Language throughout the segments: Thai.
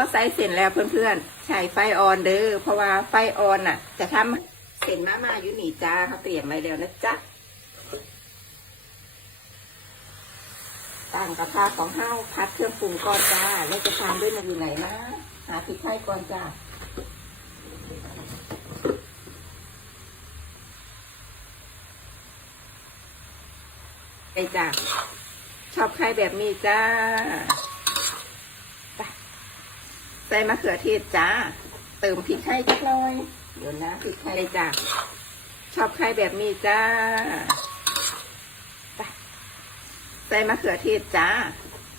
อใส่เสร็จแล้วเพื่อนๆใช้ไฟออนเด้อเพราะว่าไฟออนน่ะ จะทำเส้นมามาอยู่หนีจ้าเขาเตรียมไว้แล้วนะจ๊ะตั้งกระทะของเฮาพัดเครื่องปรุงก่อนจ้าแล้วจะทานด้วยมันอยู่ไหนนะหาพริกไทยก่อนจ้าไปจ้าชอบใครแบบนี้จ้า ใส่มะเขือเทศจ้า เติมพริกไทยจักหน่อย เดี๋ยวนะพริกไทยจ้าชอบใครแบบนี้จ้าไปใส่มะเขือเทศจ้า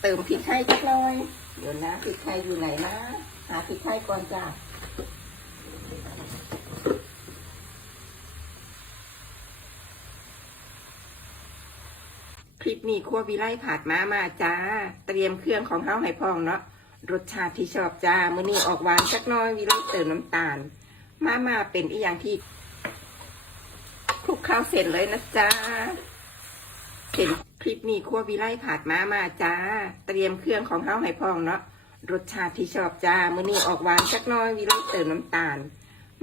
เติมพริกไทยจักหน่อย เดี๋ยวนะพริกไทยอยู่ไหนนะหาพริกไทยก่อนจ้าคลิปนี้ครัววิไลผัดมามาจ้า เตรียมเครื่องของเฮาให้พองเนาะ รสชาติที่ชอบจ้ามื้อนี้ออกหวานสักน้อยวิไลเติมน้ำตาล มามาเป็นอีอย่างที่คลุกข้าวเสร็จเลยนะจ้าเห็นคลิปนี้ครัววิไลผัดมามาจ้า เตรียมเครื่องของเฮาให้พองเนาะรสชาติที่ชอบจ้ามื้อนี้ออกหวานสักน้อยวิไลเติมน้ำตาล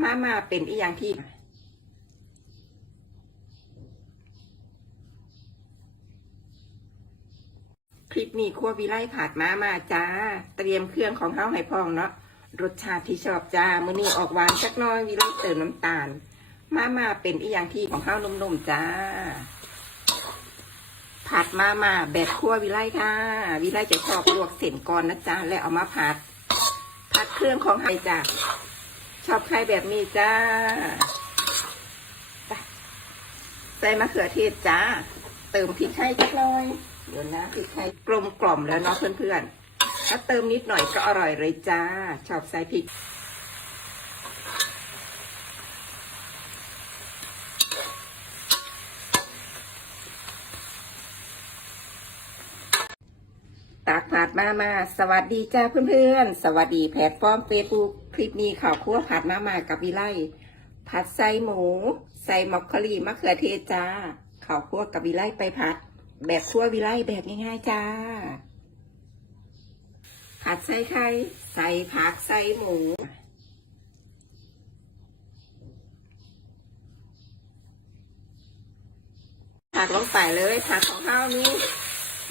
มามาเป็นอีอย่างที่ คลิปนี้ครัววิไลผัดมามาจ้า เตรียมเครื่องของเฮาให้พองเนาะรสชาติที่ชอบจ้ามื้อนี้ออกหวานสักน้อยวิไลเติมน้ำตาล มามาเป็นอีกอย่างที่ของเฮานุ่มๆจ้า ผัดมามาแบบครัววิไลค่ะ วิไลจะชอบลวกเส้นก่อนนะจ้าแล้วเอามาผัด ผัดเครื่องของไฮจ้าชอบใครแบบนี้จ้าใส่มะเขือเทศจ้า เติมพริกไทยจักหน่อย เดี๋ยวนะพริกไทยกลมกล่อมแล้วเนาะเพื่อนๆ ถ้าเติมนิดหน่อยก็อร่อยเลยจ้า ชอบใส่พริก ตากผัดมามา สวัสดีจ้าเพื่อนๆ สวัสดีแพลตฟอร์มเฟซบุ๊กคลิปนี้ข่าวคั่วผัดมามากับวิไลผัดใส่หมู ใส่มอคคลีมะเขือเทศจ้าข่าวคั่วกับวิไลไปผัด แบบคั่ววิไลแบบง่ายๆจ้า ผัดใส่ไข่ใส่ผักใส่หมูผักลงไปเลยผักของข้าวนี้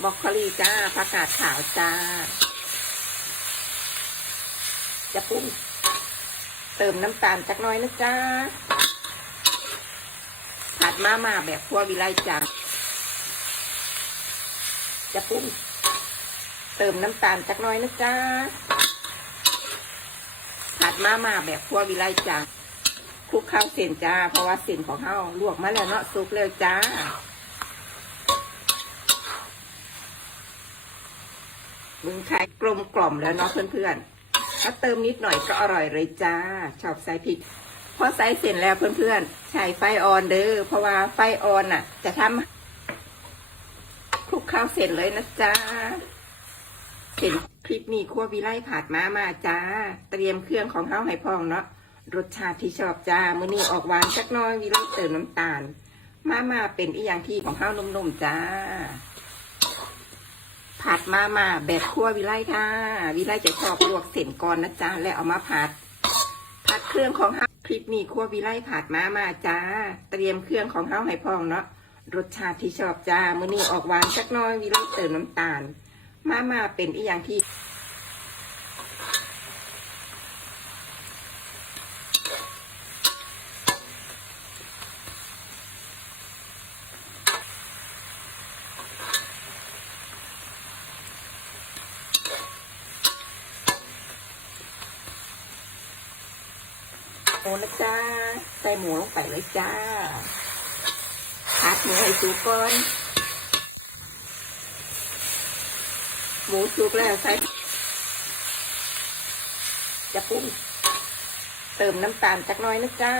บอกคลีจ้าผักกาดขาวจ้า จะปรุ้งเติมน้ำตาลจักน้อยนะจ้าผัดมาม่าแบบครัววิไลจ้า จะปรุ้งเติมน้ำตาลจักน้อยนะจ้าผัดมามาแบบครัววิไลจ้าคลุกข้าวเส้นจ้า เพราะว่าเส้นของเฮาวลวกมาแล้วเนาะสุกเลยจ้ามึงไทยกลมกล่อมแล้วเนาะเพื่อนๆ ถ้าเติมนิดหน่อยก็อร่อยเลยจ้า ชอบใส่พริกพอใส่เสร็จแล้วเพื่อนๆ ใช้ไฟออนเด้อ เพราะว่าไฟออนน่ะ จะทำ คลุกข้าวเสร็จเลยนะจ้าเห็นคลิปนี้ครัววิไลผัดมามาจ้า เตรียมเครื่องของเฮาให้พองเนาะรสชาติที่ชอบจ้ามื้อนี้ออกหวานสักน้อยวิไลเติมน้ำตาล มามาเป็นอีกอย่างที่ของเฮาวนุ่มๆจ้าผัดมามาแบบครัววิไลค่ะ วิไลจะชอบลวกเส้นก่อนนะจ๊ะแล้วเอามาผัดผัดเครื่องของเฮาคลิปนี้ครัววิไลผัดมามาจ้า เตรียมเครื่องของเฮาให้พองเนาะ รสชาติที่ชอบจ้ามื้อนี้ออกหวานสักน้อยวิลเติมน้ำตาล มามาเป็นอีกอย่างที่โอ้นะจ้าใส่หมูลงไปเลยจ้า ผัดหมูให้สุกก่อนหมูสุกแล้วใส่จะปรุ้งเติมน้ำตาลจักน้อยนะจ้า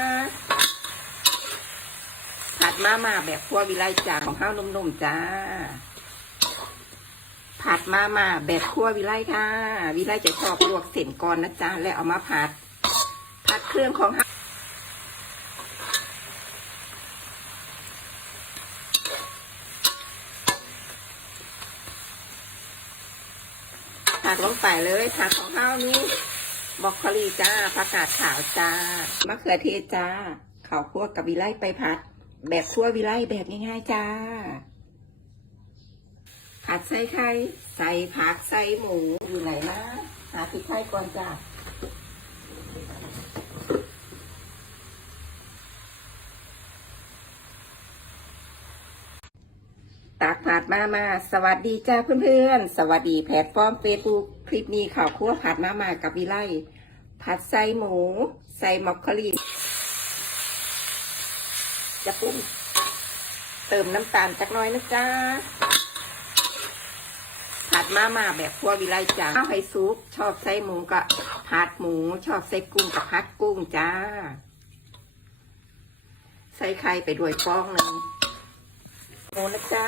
ผัดมาม่าแบบครัววิไลจ้าของข้าวนุ่มๆจ้า ผัดมาม่าแบบครัววิไลค่ะ วิไลจะชอบลวกเส้นก่อนนะจ้าแล้วเอามาผัด ผัดเครื่องของเฮา ผักลงไปเลย ผักของข้าวนี้บอกคลีจ้าผักกาดขาวจ้ามะเขือเทศจ้าข้าวคั่วกับวิไลไปผัด แบบคั่ววิไลแบบง่ายๆจ้า ผัดใส่ไข่ใส่ผักใส่หมูอยู่ไหนนะหาพริกไทยก่อนจ้า ตักผัดมามา สวัสดีจ้าเพื่อนๆ สวัสดีแพลตฟอร์มเฟซบุ๊กคลิปนี้ข่าวคั่วผัดมามากับวิไลผัดใส่หมู ใส่มอคคลีจะปรุ้งเติมน้ำตาลจักน้อยนะจ้าผัดมามาแบบครัววิไลจ้าข้าวไข่ซุปชอบใส่หมูกับผัดหมูชอบใส่กุ้งกับผัดกุ้งจ้า ใส่ไข่ไปด้วยฟองหนึ่ง หมูนะจ้า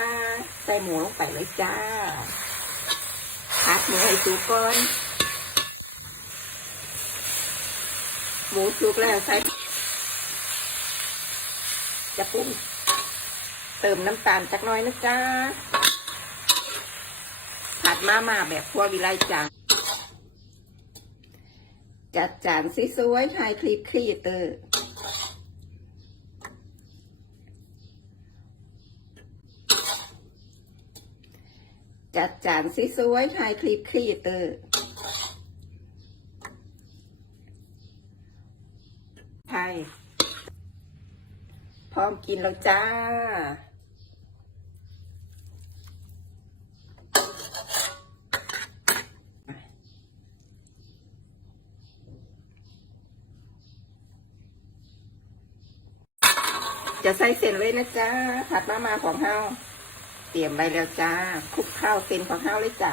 ใส่หมูลงไปเลยจ้าผัดหมูให้สุกก่อนหมูสุกแล้วใส่จะปรุ้งเติมน้ำตาลจักน้อยนะจ้าผัดมาม่าแบบครัววิไลจ้าจัดจานสวยๆถ่ายคลิปครีเตอร์ จัดจานสสวยๆถ่ายคลิปครีเอเตอร์ไทยพร้อมกินแล้วจ้า จะใส่เส้นเลยนะจ้าผัดมามาของเฮา เตรียมไว้แล้วจ้าคลุกข้าวเส้นของเฮาวเลยจ้า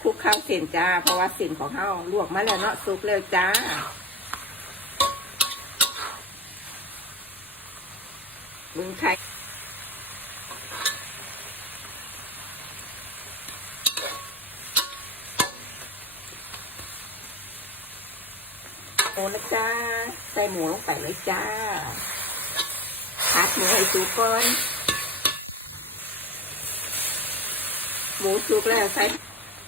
คลุกข้าวเส้นจ้า เพราะว่าเส้นของเฮาวลวกมาแล้วเนาะสุกแล้วจ้ามึงไทยโอ้นะจ้าใส่หมูลงไปเลยจ้า หมูให้สุกก่อน หมูสุกแล้วใส่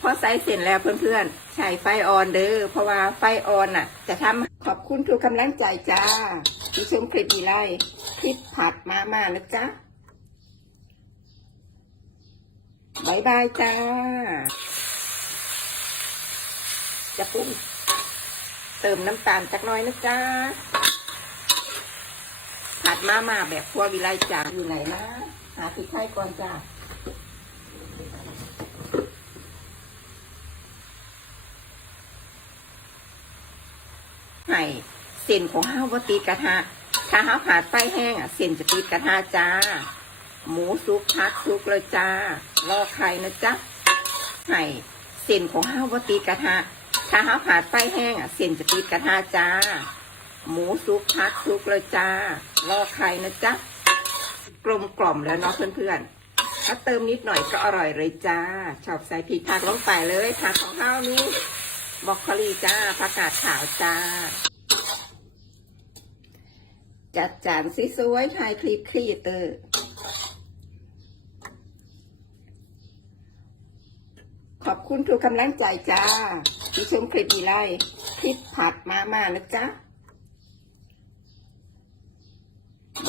พอใส่เสร็จแล้วเพื่อนๆใช้ไฟอ่อนเด้อเพราะว่าไฟอ่อนน่ะ จะทำขอบคุณทุกกำลังใจจ้าที่ชมคลิปนี้ไล่คลิปผัดมามานะจ๊ะบายบายจ้า จะปรุงเติมน้ำตาลจักน้อยนะจ้า ผัดมาม่าแบบครัววิไลจ้าอยู่ไหนนะหาพริกไทยก่อนจ้าให้เส้นของห้าวติดกระทะถ้าห้าวผัดไฟแห้งอะเส้นจะติดกระทะจ้า หมูสุกพักสุกเลยจ้ารอไข่นะจ๊ะให้เส้นของห้าวติดกระทะถ้าห้าวผัดไฟแห้งอะเส้นจะติดกระทะจ้า หมูสุกพักสุกเลยจ้า รอไข่นะจ๊ะ กลมกล่อมแล้วเนาะเพื่อนๆ ถ้าเติมนิดหน่อยก็อร่อยเลยจ้า ชอบใส่พริกผักลงไปเลยผักของข้าวนี้บรอกโคลีจ้าผักกาดขาวจ้า จัดจานสสวยๆถ่ายคลิปครีเตอร์ขอบคุณทุกกำลังใจจ้าที่ชมคลิปนี้ไล่คลิปผัดมามานะจ๊ะ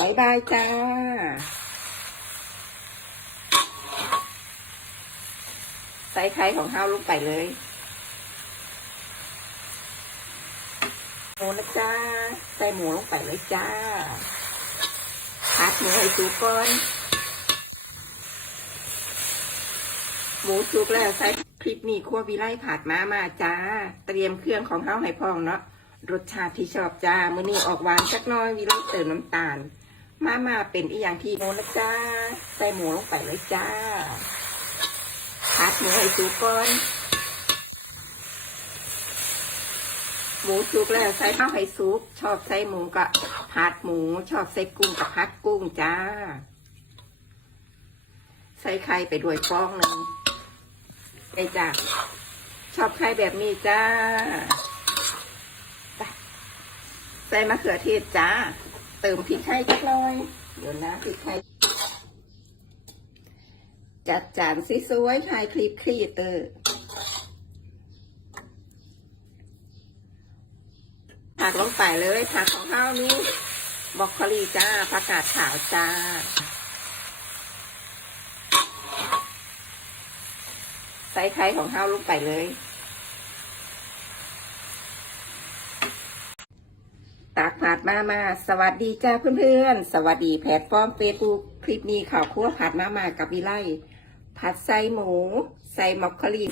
บายบายจ้าใส่ไข่ของข้าวลงไปเลยหมูนะจ้าใส่หมูลงไปเลยจ้าผัดหมูให้สุกก่อนหมูสุกแล้วใส่คลิปนี้คั่ววิไลผัดมามาจ้า เตรียมเครื่องของเฮาให้พร้อมเนาะรสชาติที่ชอบจ้ามื้อนี้ออกหวานสักน้อยวิไลเติมน้ำตาล มามาเป็นอีกอย่างที่หมูนะจ้าใส่หมูลงไปเลยจ้าผัดหมูให้สุกก่อนหมูสุกแล้วใส่ข้าวไข่ซุปชอบใส่หมูกับผัดหมู ชอบใส่กุ้งกับผัดกุ้งจ้า ใส่ไข่ไปด้วยฟองหนึ่งไปจ้าชอบไข่แบบนี้จ้าใส่มะเขือเทศจ้า เติมพริกไทยจักหน่อย เดี๋ยวนะพริกไทยจัดจานสวยๆถ่ายคลิปครีเตอร์ผักลงไปเลยผักของข้าวนี้บอกคลีจ้าผักกาดขาวจ้าใส่ไข่ของข้าวลงไปเลย ตากผัดมามา สวัสดีจ้าเพื่อนๆ สวัสดีแพลตฟอร์มเฟซบุ๊กคลิปนี้ข่าวคั่วผัดมามากับวิไลผัดไส้หมู ใส่มอคคลี